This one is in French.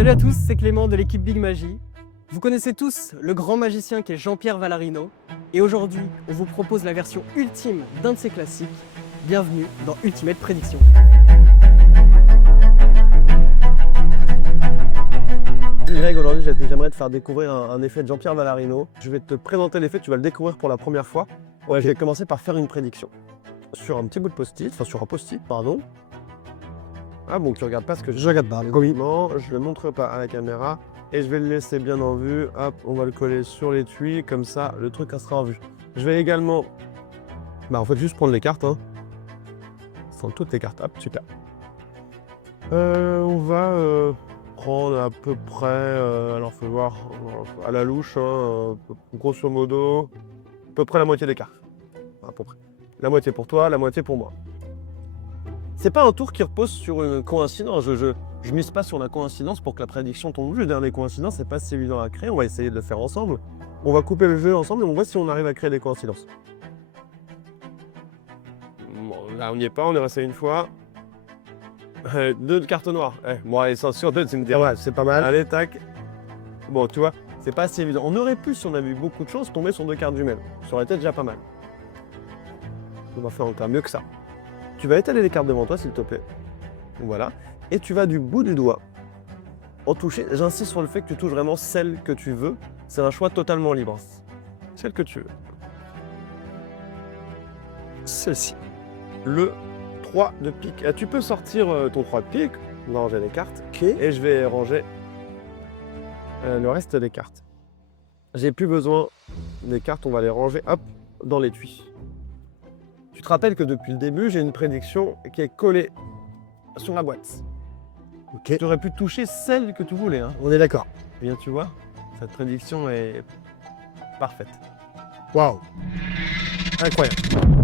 Salut à tous, c'est Clément de l'équipe Big Magie. Vous connaissez tous le grand magicien qui est Jean-Pierre Vallarino. Et aujourd'hui, on vous propose la version ultime d'un de ses classiques. Bienvenue dans Ultimate Prédiction. Greg, aujourd'hui j'aimerais te faire découvrir un effet de Jean-Pierre Vallarino. Je vais te présenter l'effet, tu vas le découvrir pour la première fois. Ouais, je vais commencer par faire une prédiction. Sur un petit bout de post-it, enfin sur un post-it, pardon. Ah bon, tu regardes pas ce que je regarde pas. Oui. Non, je le montre pas à la caméra. Et je vais le laisser bien en vue. Hop, on va le coller sur l'étui, comme ça le truc sera en vue. Je vais également, en fait juste prendre les cartes. Hein. Sans toutes les cartes, hop, super. On va prendre à peu près, alors faut voir à la louche, hein, grosso modo, à peu près la moitié des cartes. À peu près. La moitié pour toi, la moitié pour moi. C'est pas un tour qui repose sur une coïncidence. Je mise pas sur la coïncidence pour que la prédiction tombe juste. Les coïncidences, c'est pas si évident à créer. On va essayer de le faire ensemble. On va couper le jeu ensemble et on voit si on arrive à créer des coïncidences. Bon, là, on n'y est pas, on est resté une fois. Deux cartes noires. Bon, allez, sur deux, tu me dis. Ouais, c'est pas mal. Allez, tac. Bon, tu vois, c'est pas si évident. On aurait pu, si on avait eu beaucoup de chance, tomber sur deux cartes jumelles. Ça aurait été déjà pas mal. On va faire encore mieux que ça. Tu vas étaler les cartes devant toi, s'il te plaît. Voilà. Et tu vas du bout du doigt en toucher. J'insiste sur le fait que tu touches vraiment celle que tu veux. C'est un choix totalement libre. Celle que tu veux. Celle-ci. Le 3 de pique. Tu peux sortir ton 3 de pique. On va ranger les cartes. Okay. Et je vais ranger le reste des cartes. J'ai plus besoin des cartes. On va les ranger, hop, dans l'étui. Tu te rappelles que depuis le début, j'ai une prédiction qui est collée sur la boîte. Ok. Tu aurais pu toucher celle que tu voulais. Hein. On est d'accord. Bien, tu vois, cette prédiction est parfaite. Waouh. Incroyable.